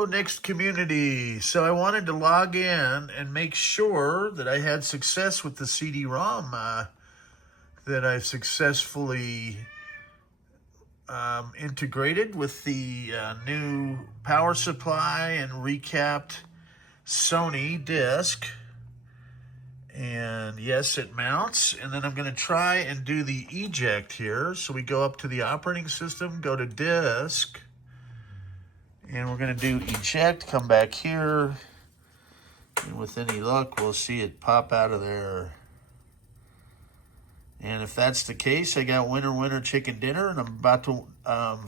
Hello, NeXT community. So I wanted to log in and make sure that I had success with the CD-ROM, that I've successfully integrated with the new power supply and recapped Sony disc. And yes, it mounts. And then I'm going to try and do the eject here. So we go up to the operating system, go to disk, and we're going to do eject, come back here, and with any luck, we'll see it pop out of there. And if that's the case, I got winner, winner, chicken dinner, and I'm about to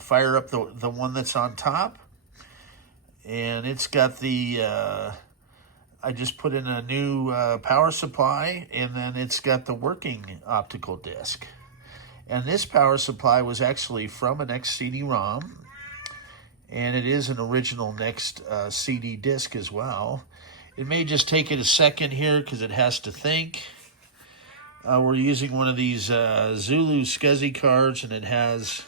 fire up the one that's on top. And it's got the, I just put in a new power supply, and then it's got the working optical disc. And this power supply was actually from an NeXT CD-ROM. And it is an original NeXT CD disc as well. It may just take it a second here because it has to think. We're using one of these Zulu SCSI cards, and it has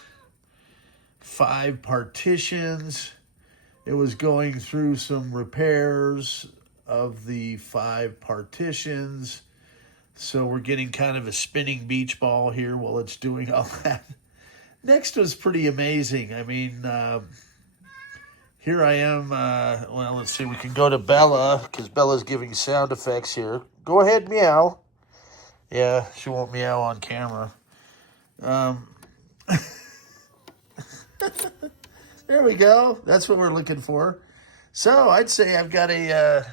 5 partitions. It was going through some repairs of the 5 partitions. So we're getting kind of a spinning beach ball here while it's doing all that. NeXT was pretty amazing. I mean, here I am, well, let's see, we can go to Bella, because Bella's giving sound effects here. Go ahead, meow. Yeah, she won't meow on camera. There we go. That's what we're looking for. So, I'd say I've got a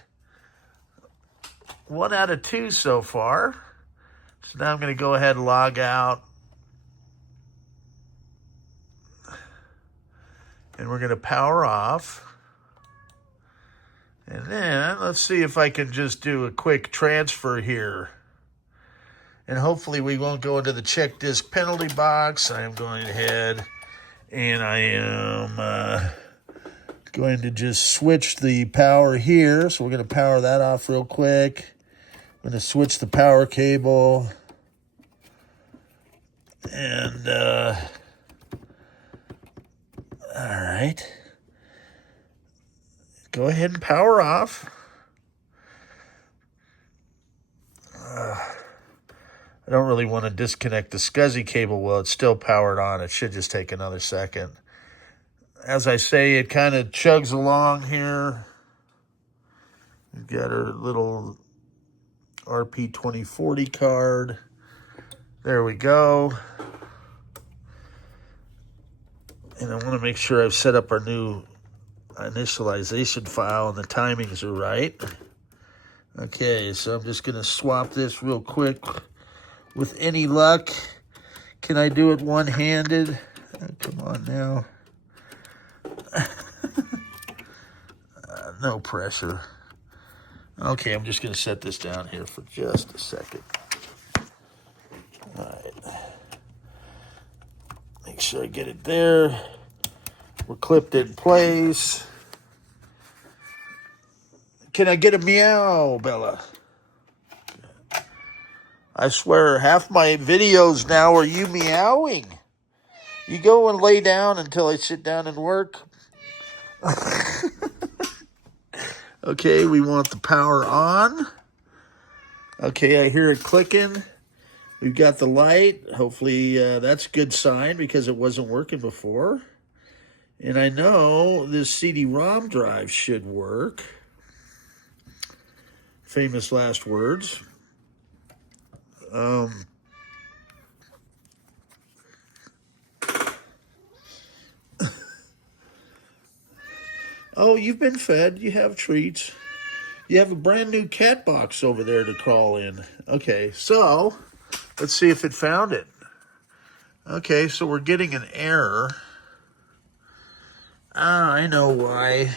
1 out of 2 so far. So now I'm going to go ahead and log out. And we're going to power off. And then let's see if I can just do a quick transfer here. And hopefully we won't go into the check disk penalty box. I am going ahead and I am going to just switch the power here. So we're going to power that off real quick. I'm going to switch the power cable. And all right. Go ahead and power off. I don't really want to disconnect the SCSI cable while it's still powered on. It should just take another second. As I say, it kind of chugs along here. We've got our little RP2040 card. There we go. And I want to make sure I've set up our new initialization file and the timings are right. Okay, so I'm just going to swap this real quick. With any luck, can I do it one-handed? Oh, come on now. No pressure. Okay, I'm just going to set this down here for just a second. All right. Make sure I get it there. We're clipped in place. Can I get a meow, Bella? I swear, half my videos now are you meowing. You go and lay down until I sit down and work. Okay, we want the power on. Okay, I hear it clicking. We've got the light. Hopefully that's a good sign because it wasn't working before. And I know this CD-ROM drive should work. Famous last words. Oh, you've been fed. You have treats. You have a brand new cat box over there to crawl in. Okay, so let's see if it found it. Okay, so we're getting an error. I know why.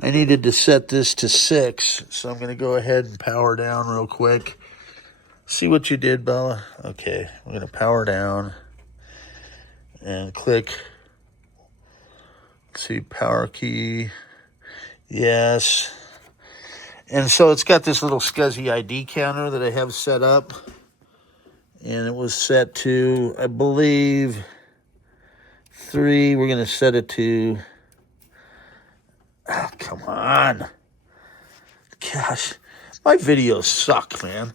I needed to set this to 6, so I'm going to go ahead and power down real quick. See what you did, Bella? Okay, we're going to power down and click. Let's see, power key. Yes. And so it's got this little SCSI ID counter that I have set up. And it was set to, I believe, 3. We're going to set it to Ah, come on. Gosh, my videos suck, man.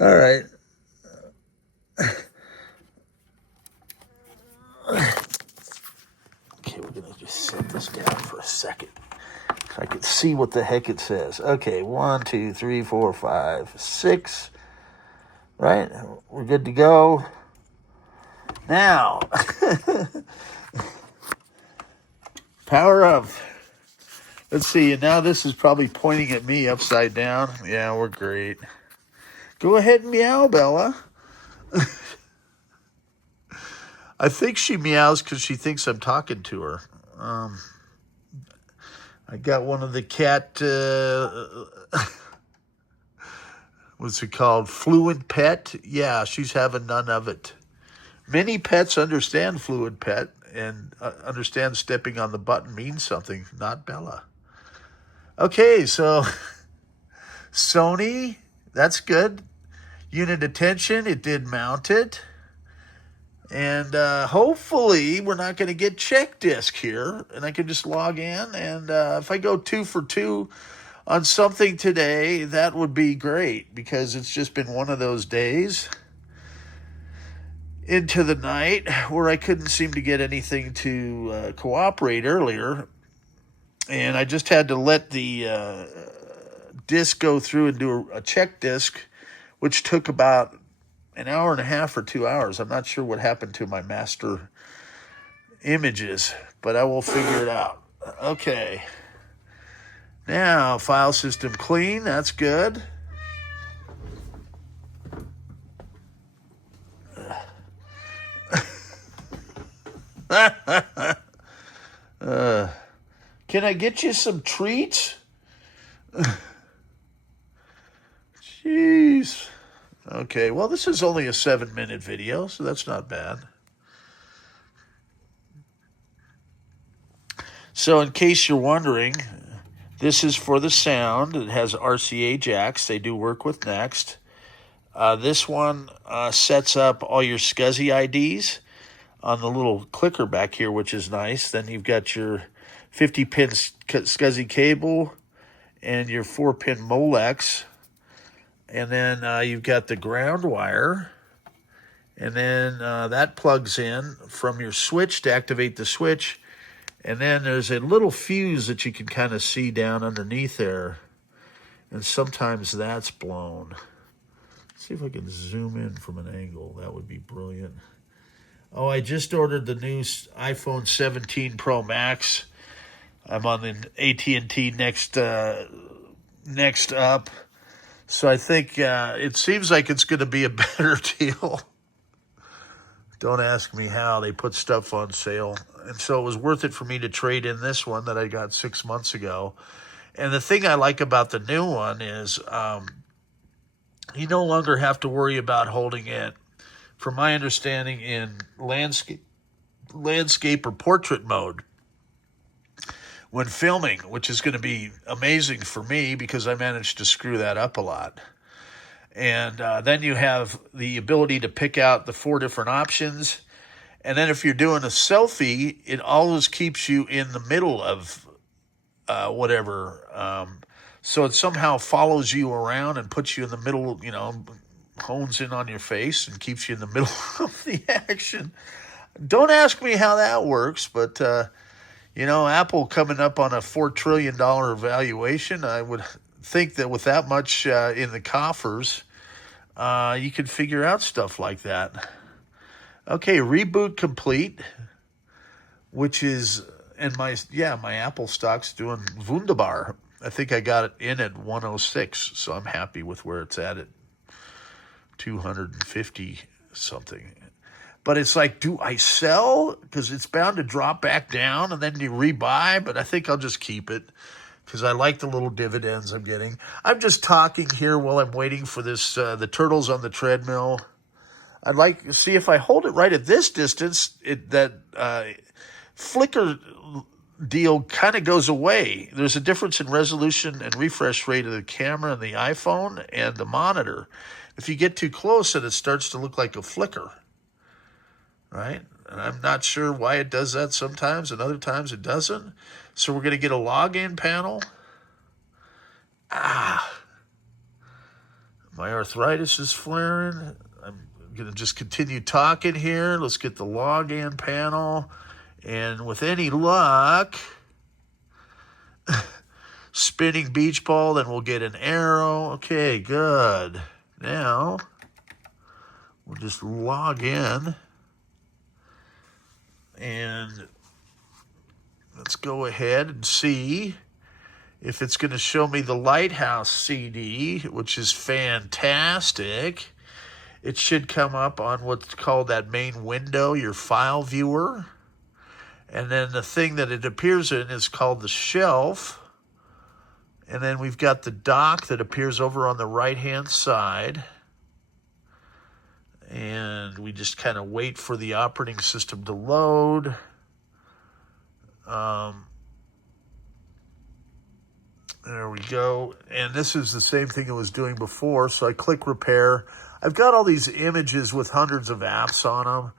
All right. Okay, we're going to just set this down for a second so I can see what the heck it says. Okay, 1, 2, 3, 4, 5, 6. Right? We're good to go. Now, power up. Let's see. And now this is probably pointing at me upside down. Yeah, we're great. Go ahead and meow, Bella. I think she meows because she thinks I'm talking to her. I got one of the cat, what's it called? Fluent pet? Yeah, she's having none of it. Many pets understand fluid pet and understand stepping on the button means something, not Bella. Okay, so Sony, that's good. Unit attention, it did mount it. And hopefully we're not going to get check disk here. And I can just log in. And if I go 2 for 2 on something today, that would be great. Because it's just been one of those days into the night where I couldn't seem to get anything to cooperate earlier. And I just had to let the disk go through and do a check disk, which took about an hour and a half or 2 hours. I'm not sure what happened to my master images, but I will figure it out. Okay. Now, file system clean. That's good. Can I get you some treats? Jeez. Okay, well, this is only a 7-minute video, so that's not bad. So in case you're wondering, this is for the sound. It has RCA jacks. They do work with NeXT. This one sets up all your SCSI IDs on the little clicker back here, which is nice. Then you've got your 50-pin SCSI cable and your 4-pin Molex. And then you've got the ground wire. And then that plugs in from your switch to activate the switch. And then there's a little fuse that you can kind of see down underneath there. And sometimes that's blown. Let's see if I can zoom in from an angle. That would be brilliant. Oh, I just ordered the new iPhone 17 Pro Max. I'm on the AT&T Next Up. So I think it seems like it's going to be a better deal. Don't ask me how. They put stuff on sale. And so it was worth it for me to trade in this one that I got 6 months ago. And the thing I like about the new one is you no longer have to worry about holding it. From my understanding, in landscape or portrait mode, when filming, which is going to be amazing for me because I managed to screw that up a lot. And then you have the ability to pick out the 4 different options. And then if you're doing a selfie, it always keeps you in the middle of whatever. So it somehow follows you around and puts you in the middle, hones in on your face and keeps you in the middle of the action. Don't ask me how that works, but Apple coming up on a $4 trillion valuation, I would think that with that much in the coffers, you could figure out stuff like that. Okay, reboot complete, which is, and my Apple stock's doing wunderbar. I think I got it in at 106, so I'm happy with where it's at 250 something. But it's like, do I sell? Because it's bound to drop back down and then you rebuy. But I think I'll just keep it because I like the little dividends I'm getting. I'm just talking here while I'm waiting for this, the turtles on the treadmill. I'd like to see if I hold it right at this distance, that flicker deal kind of goes away. There's a difference in resolution and refresh rate of the camera and the iPhone and the monitor. If you get too close, then it starts to look like a flicker. Right? And I'm not sure why it does that sometimes and other times it doesn't. So we're going to get a login panel. My arthritis is flaring. I'm going to just continue talking here. Let's get the login panel. And with any luck, spinning beach ball, then we'll get an arrow. Okay, good. Now, we'll just log in. And let's go ahead and see if it's going to show me the Lighthouse CD, which is fantastic. It should come up on what's called that main window, your file viewer. And then the thing that it appears in is called the shelf. And then we've got the dock that appears over on the right-hand side. And we just kind of wait for the operating system to load. There we go. And this is the same thing it was doing before. So I click repair. I've got all these images with hundreds of apps on them.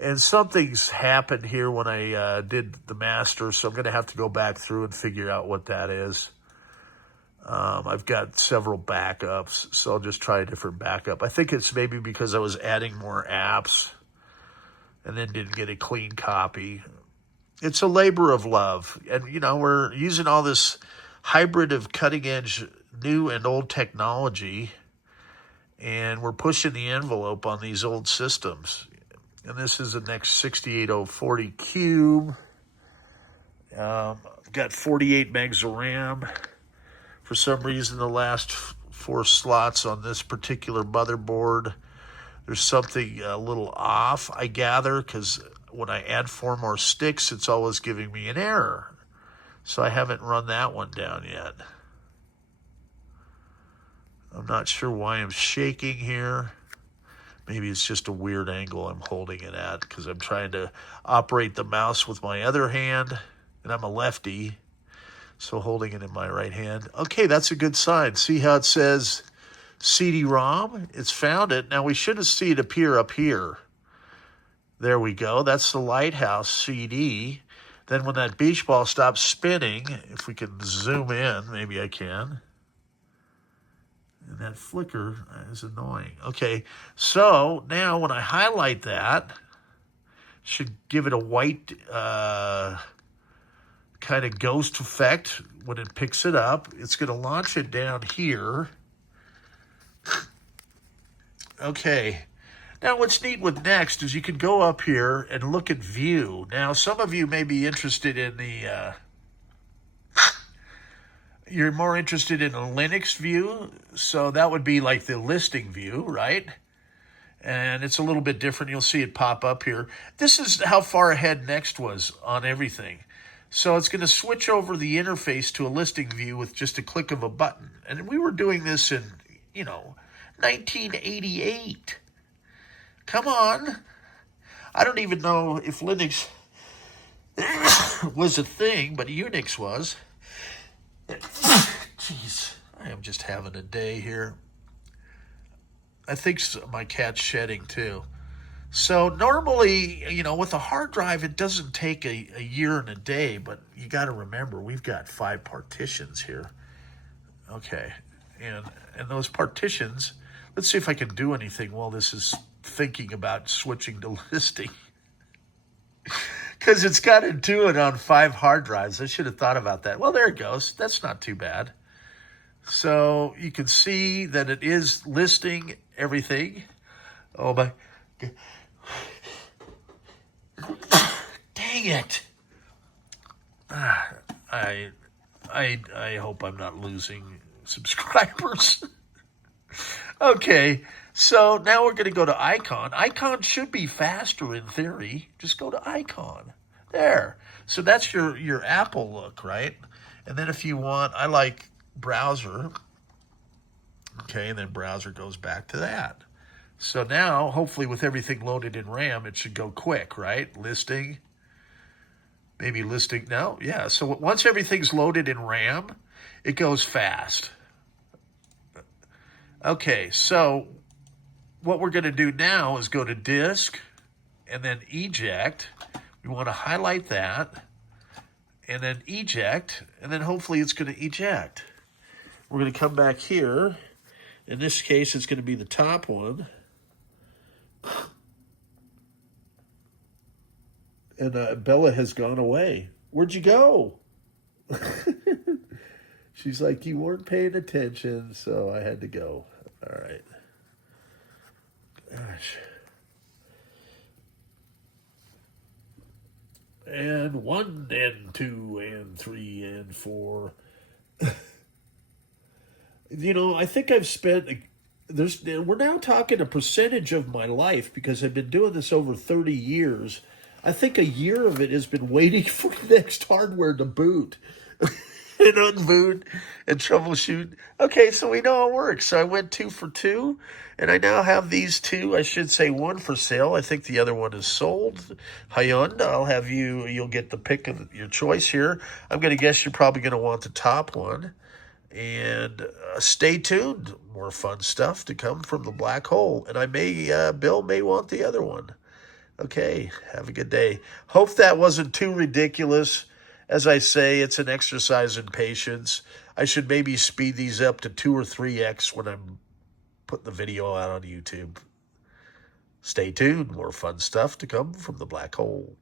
And something's happened here when I did the master. So I'm going to have to go back through and figure out what that is. I've got several backups, so I'll just try a different backup. I think it's maybe because I was adding more apps and then didn't get a clean copy. It's a labor of love. And, you know, we're using all this hybrid of cutting-edge new and old technology, and we're pushing the envelope on these old systems. And this is the NeXT 68040 Cube. Got 48 megs of RAM. For some reason, the last 4 slots on this particular motherboard, there's something a little off, I gather, because when I add 4 more sticks, it's always giving me an error. So I haven't run that one down yet. I'm not sure why I'm shaking here. Maybe it's just a weird angle I'm holding it at because I'm trying to operate the mouse with my other hand, and I'm a lefty. So holding it in my right hand. Okay, that's a good sign. See how it says CD-ROM? It's found it. Now we should have seen it appear up here. There we go. That's the Lighthouse CD. Then when that beach ball stops spinning, if we can zoom in, maybe I can. And that flicker is annoying. Okay, so now when I highlight that, should give it a white kind of ghost effect when it picks it up. It's going to launch it down here. Okay. Now what's neat with NeXT is you can go up here and look at view. Now some of you may be interested in the, you're more interested in a Linux view. So that would be like the listing view, right? And it's a little bit different. You'll see it pop up here. This is how far ahead NeXT was on everything. So it's going to switch over the interface to a listing view with just a click of a button. And we were doing this in, 1988. Come on. I don't even know if Linux was a thing, but Unix was. Jeez, I am just having a day here. I think my cat's shedding too. So normally, with a hard drive, it doesn't take a year and a day, but you got to remember, we've got 5 partitions here. Okay, and those partitions, let's see if I can do anything while this is thinking about switching to listing. Because it's got to do it on 5 hard drives. I should have thought about that. Well, there it goes. That's not too bad. So you can see that it is listing everything. Oh, my... Dang it. I hope I'm not losing subscribers. Okay, so now we're going to go to Icon. Icon should be faster in theory. Just go to Icon. There. So that's your Apple look, right? And then if you want, I like Browser. Okay, and then Browser goes back to that. So now, hopefully with everything loaded in RAM, it should go quick, right? Listing. Maybe listing. No, yeah. So once everything's loaded in RAM, it goes fast. Okay, so what we're going to do now is go to Disk and then eject. We want to highlight that, and then eject, and then hopefully it's going to eject. We're going to come back here. In this case, it's going to be the top one. And Bella has gone away. Where'd you go? She's like, you weren't paying attention, so I had to go. All right. Gosh. And 1 and 2 and 3 and 4. You know, I think I've spent, we're now talking a percentage of my life because I've been doing this over 30 years. I think a year of it has been waiting for NeXT hardware to boot and unboot and troubleshoot. Okay, so we know how it works. So I went 2 for 2, and I now have these 2. I should say 1 for sale. I think the other one is sold. Hyun, I'll have you'll get the pick of your choice here. I'm going to guess you're probably going to want the top one. And stay tuned. More fun stuff to come from the black hole. And Bill may want the other one. Okay, have a good day. Hope that wasn't too ridiculous. As I say, it's an exercise in patience. I should maybe speed these up to 2 or 3x when I'm putting the video out on YouTube. Stay tuned. More fun stuff to come from the black hole.